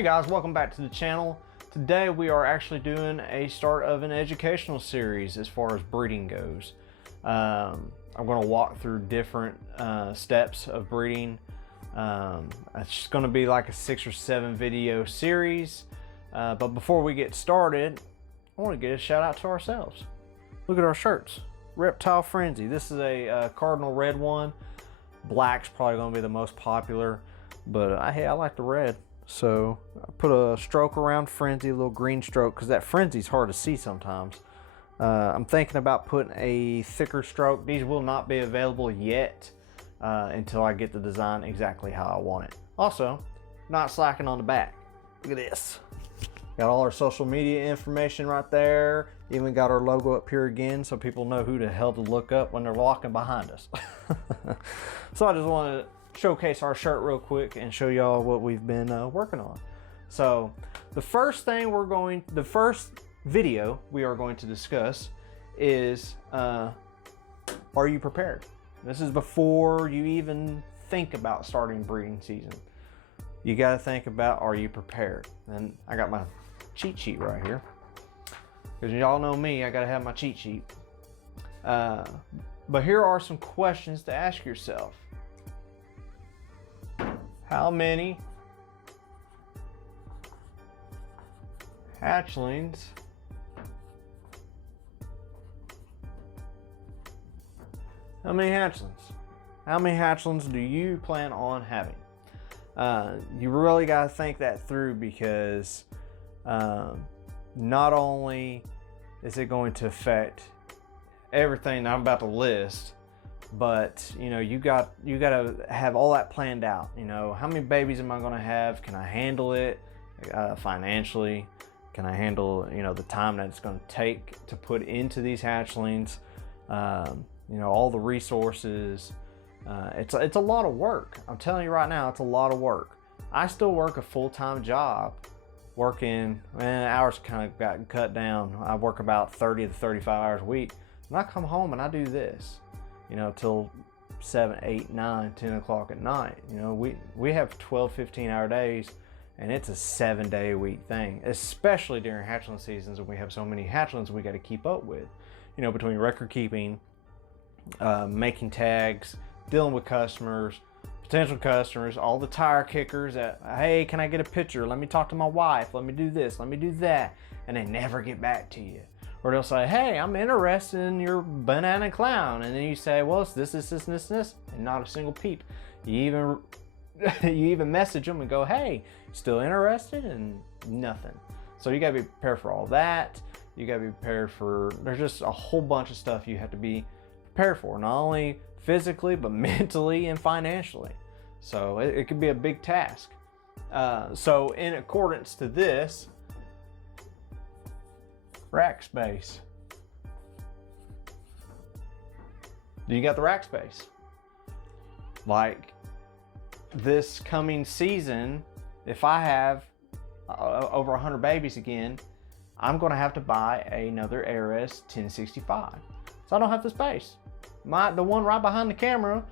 Hey guys, welcome back to the channel. Today we are actually doing a start of an educational series as far as breeding goes. I'm going to walk through different steps of breeding. It's going to be like a 6 or 7 video series. But before we get started, I want to get a shout out to ourselves. Look at our shirts. Reptile Frenzy. This is a cardinal red one. Black's probably going to be the most popular, but hey, I like the red. So I put a stroke around Frenzy, a little green stroke, because that Frenzy's hard to see sometimes. I'm thinking about putting a thicker stroke. These will not be available yet until I get the design exactly how I want it. Also, not slacking on the back. Look at this. Got all our social media information right there. Even got our logo up here again so people know who the hell to look up when they're walking behind us. So I just wanted to showcase our shirt real quick and show y'all what we've been working on. So the first video we are going to discuss is are you prepared? This is before you even think about starting breeding season. You got to think about, are you prepared? And I got my cheat sheet right here, because y'all know me, I got to have my cheat sheet. But here are some questions to ask yourself. How many hatchlings How many hatchlings do you plan on having? You really got to think that through, because not only is it going to affect everything I'm about to list, but you got to have all that planned out. How many babies am I going to have? Can I handle it financially? Can I handle the time that it's going to take to put into these hatchlings? All the resources. It's a lot of work. I'm telling you right now, it's a lot of work. I still work a full-time job, working, hours kind of got cut down. I work about 30 to 35 hours a week, and I come home and I do this till 7, 8, 9, 10 o'clock at night. We have 12, 15-hour days, and it's a 7-day-a-week thing, especially during hatchling seasons when we have so many hatchlings we got to keep up with. Between record keeping, making tags, dealing with customers, potential customers, all the tire kickers that, hey, can I get a picture? Let me talk to my wife. Let me do this. Let me do that. And they never get back to you. Or they'll say, hey, I'm interested in your banana clown. And then you say, well, it's this, and not a single peep. You even message them and go, hey, still interested? And nothing. So you gotta be prepared for all that. You gotta be prepared for, there's just a whole bunch of stuff you have to be prepared for, not only physically, but mentally and financially. So it could be a big task. So in accordance to this, rack space. Do you got the rack space? Like this coming season, if I have over 100 babies again, I'm going to have to buy another ARS 1065. So I don't have the space. The one right behind the camera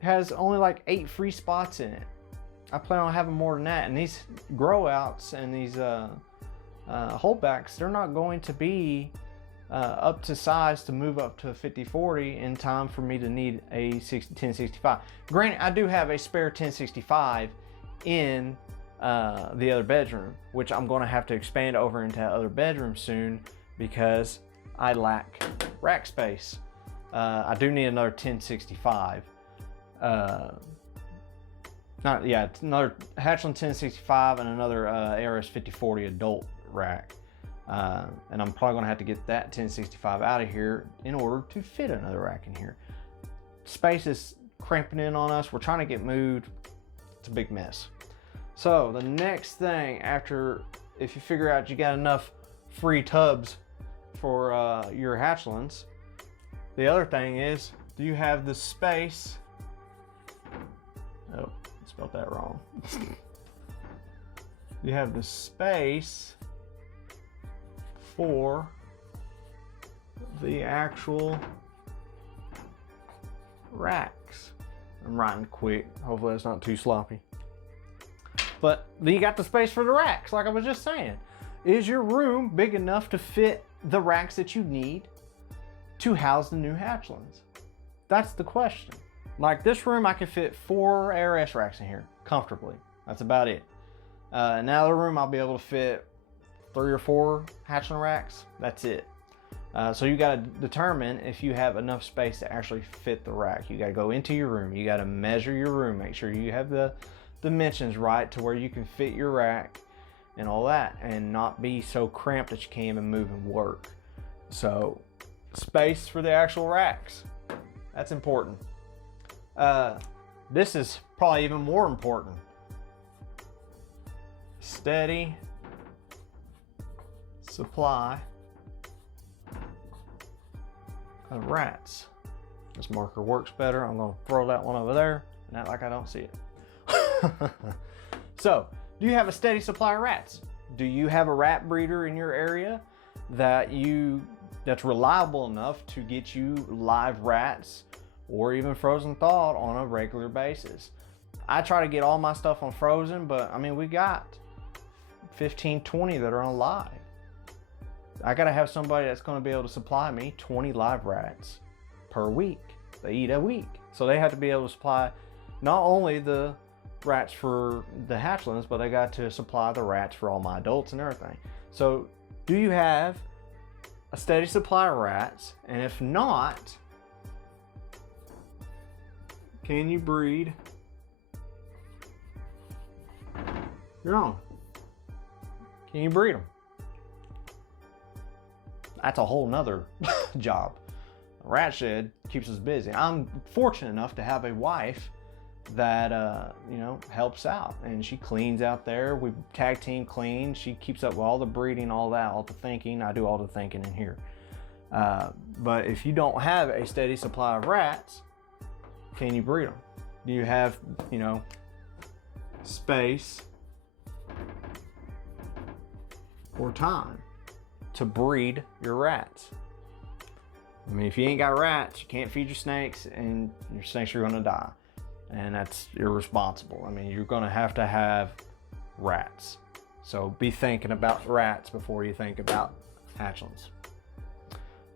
has only like 8 free spots in it. I plan on having more than that. And these grow outs and these holdbacks, they're not going to be up to size to move up to a 50-40 in time for me to need a 1065. Granted, I do have a spare 1065 in the other bedroom, which I'm going to have to expand over into that other bedroom soon because I lack rack space. I do need another 1065. Another Hatchling 1065 and another ARS 5040 adult rack. And I'm probably going to have to get that 1065 out of here in order to fit another rack in here. Space is cramping in on us. We're trying to get moved. It's a big mess. So the next thing, after, if you figure out you got enough free tubs for your hatchlings, the other thing is, do you have the space? Oh, I spelled that wrong. You have the space for the actual racks. I'm writing quick. Hopefully that's not too sloppy. But then you got the space for the racks, like I was just saying. Is your room big enough to fit the racks that you need to house the new hatchlings? That's the question. Like this room, I could fit 4 ARS racks in here comfortably. That's about it. In the other room, I'll be able to fit 3 or 4 hatchling racks. That's it. So you got to determine if you have enough space to actually fit the rack. You got to go into your room. You got to measure your room. Make sure you have the dimensions right to where you can fit your rack and all that, and not be so cramped that you can't even move and work. So space for the actual racks, that's important. This is probably even more important. Steady supply of rats. This marker works better. I'm going to throw that one over there and act like I don't see it. So, do you have a steady supply of rats? Do you have a rat breeder in your area that's reliable enough to get you live rats or even frozen thawed on a regular basis? I try to get all my stuff on frozen, but I mean, we got 15, 20 that are on live. I gotta have somebody that's gonna be able to supply me 20 live rats per week. They eat a week. So they have to be able to supply not only the rats for the hatchlings, but they got to supply the rats for all my adults and everything. So do you have a steady supply of rats? And if not, can you breed your own? Can you breed them? That's a whole nother job. A rat shed keeps us busy. I'm fortunate enough to have a wife that helps out, and she cleans out there. We tag team clean. She keeps up with all the breeding, all that, all the thinking. I do all the thinking in here. But if you don't have a steady supply of rats, can you breed them? Do you have space or time to breed your rats? I mean, if you ain't got rats, you can't feed your snakes, and your snakes are going to die. And that's irresponsible. I mean, you're going to have rats. So be thinking about rats before you think about hatchlings.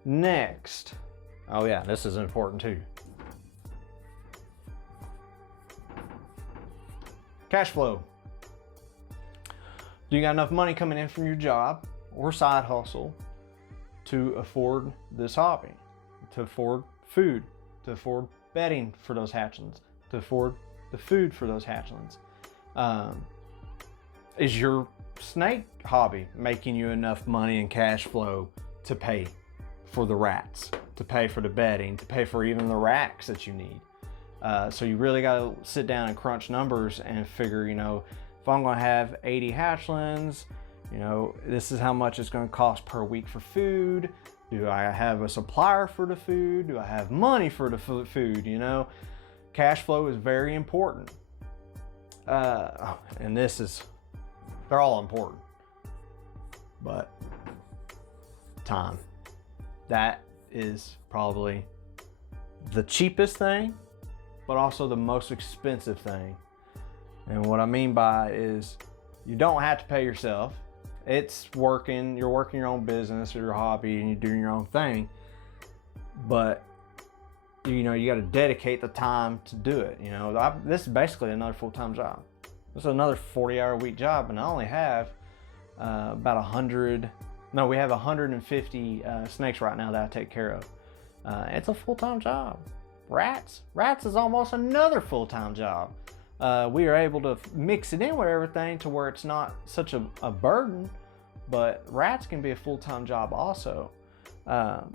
Next. Oh yeah, this is important too. Cash flow. Do you got enough money coming in from your job or side hustle to afford this hobby, to afford food, to afford bedding for those hatchlings, to afford the food for those hatchlings? Is your snake hobby making you enough money and cash flow to pay for the rats, to pay for the bedding, to pay for even the racks that you need? So you really got to sit down and crunch numbers and figure, if I'm going to have 80 hatchlings, this is how much it's going to cost per week for food. Do I have a supplier for the food? Do I have money for the food? Cash flow is very important. And they're all important. But time. That is probably the cheapest thing, but also the most expensive thing. And what I mean by is you don't have to pay yourself. It's working, you're working your own business or your hobby and you're doing your own thing. But you got to dedicate the time to do it. This is basically another full-time job. This is another 40-hour-a-week job, and I only have about 100. No, we have 150 snakes right now that I take care of. It's a full-time job. Rats is almost another full-time job. We are able to mix it in with everything to where it's not such a burden, but rats can be a full-time job also.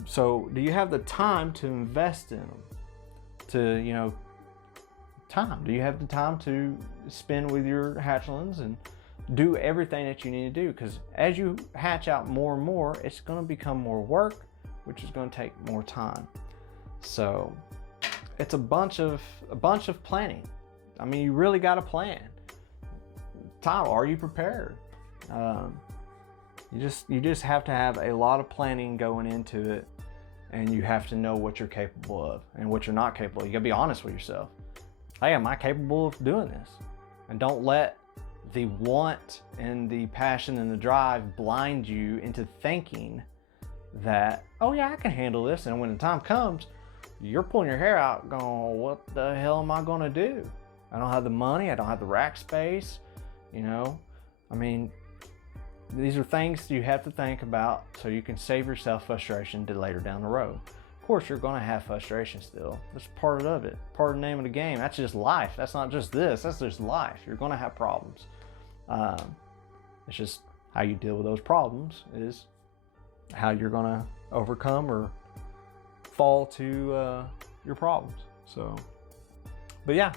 So do you have the time to invest in them? Time. Do you have the time to spend with your hatchlings and do everything that you need to do? Because as you hatch out more and more, it's going to become more work, which is going to take more time. So it's a bunch of planning. I mean, you really got to plan. Tyler, are you prepared? You just have to have a lot of planning going into it, and you have to know what you're capable of and what you're not capable of. You got to be honest with yourself. Hey, am I capable of doing this? And don't let the want and the passion and the drive blind you into thinking that, oh yeah, I can handle this. And when the time comes, you're pulling your hair out going, what the hell am I gonna do? I don't have the money, I don't have the rack space, you know? I mean, these are things you have to think about so you can save yourself frustration to later down the road. Of course, you're gonna have frustration still. That's part of it, part of the name of the game. That's just life. That's not just this, that's just life. You're gonna have problems. It's just how you deal with those problems is how you're gonna overcome or fall to your problems. So, but yeah,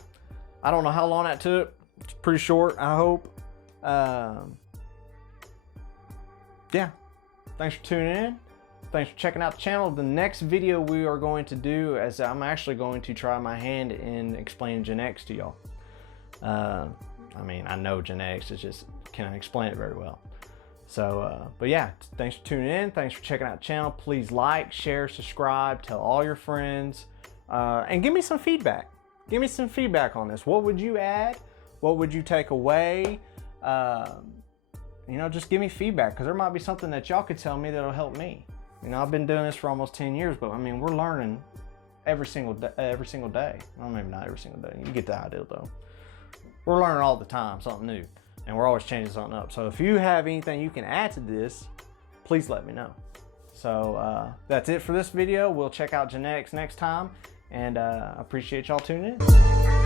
I don't know how long that took. It's pretty short, I hope. Yeah, thanks for tuning in. Thanks for checking out the channel. The next video we are going to do is I'm actually going to try my hand in explaining genetics to y'all. I mean, I know genetics, it's just, can I explain it very well? So, but yeah, thanks for tuning in. Thanks for checking out the channel. Please like, share, subscribe, tell all your friends, and give me some feedback. Give me some feedback on this. What would you add? What would you take away? You know, just give me feedback, because there might be something that y'all could tell me that'll help me. You know, I've been doing this for almost 10 years, but I mean, we're learning every single day. Well, maybe not every single day. You get the idea though. We're learning all the time, something new, and we're always changing something up. So if you have anything you can add to this, please let me know. So that's it for this video. We'll check out genetics next time, and I appreciate y'all tuning in.